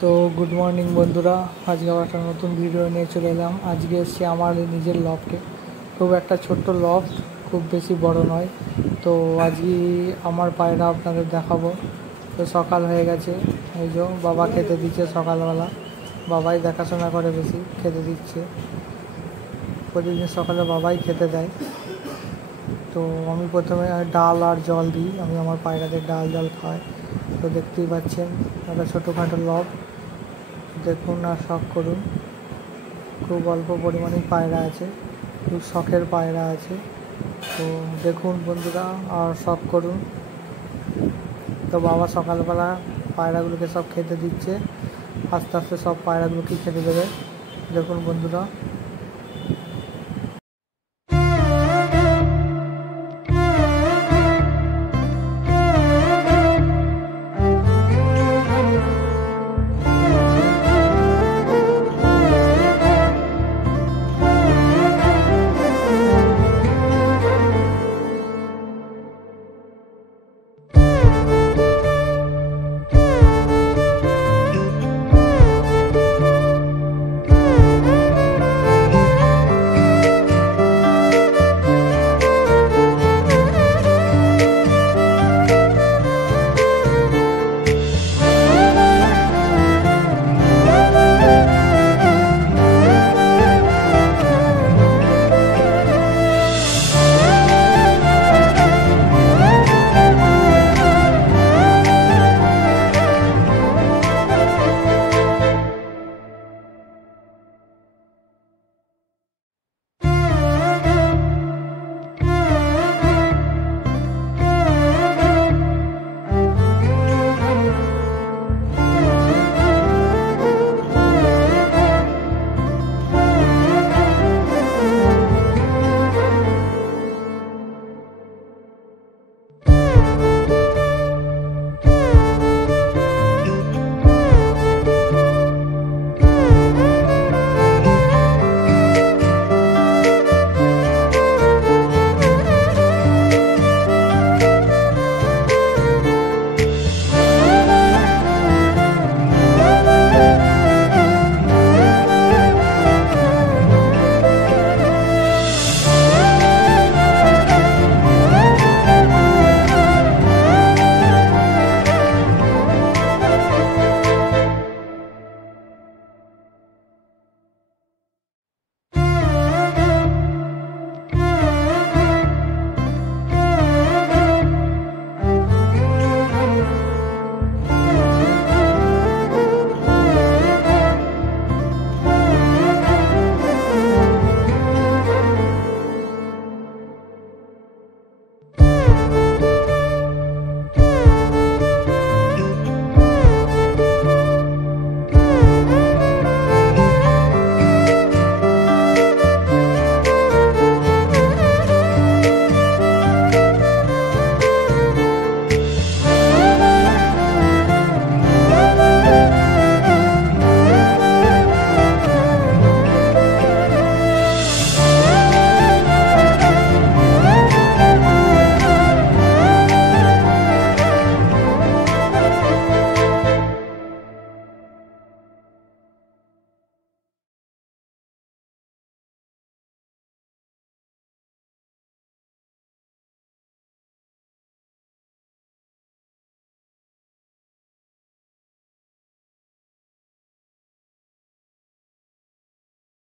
তো good morning বন্ধুরা, আজকে আবার একটা নতুন ভিডিও নিয়ে চলে এলাম। আজকে এসেছি আমার নিজের লফটে। খুব একটা ছোট্ট লফট, খুব বেশি বড় নয়। তো আজকে আমার পায়রা আপনাদের দেখাবো। তো সকাল হয়ে গেছে, এই যে বাবা খেতে দিচ্ছে সকালবেলা। বাবাই দেখাশোনা করে, বেশি খেতে দিচ্ছে। প্রতিদিন সকালে বাবাই খেতে দেয়। তো আমি প্রথমে ডাল আর জল দিই, আমি আমার পায়রাদের ডাল জল খাওয়াই। তো দেখতেই পাচ্ছেন একটা ছোটোখাটো লফট, দেখুন আর শখ করুন। খুব অল্প পরিমাণেই পায়রা আছে, খুব শখের পায়রা আছে। তো দেখুন বন্ধুরা আর শখ করুন। তো বাবা সকালবেলা পায়রাগুলোকে সব খেতে দিচ্ছে, আস্তে আস্তে সব পায়রাগুলোকে খেতে দেবে। দেখুন বন্ধুরা।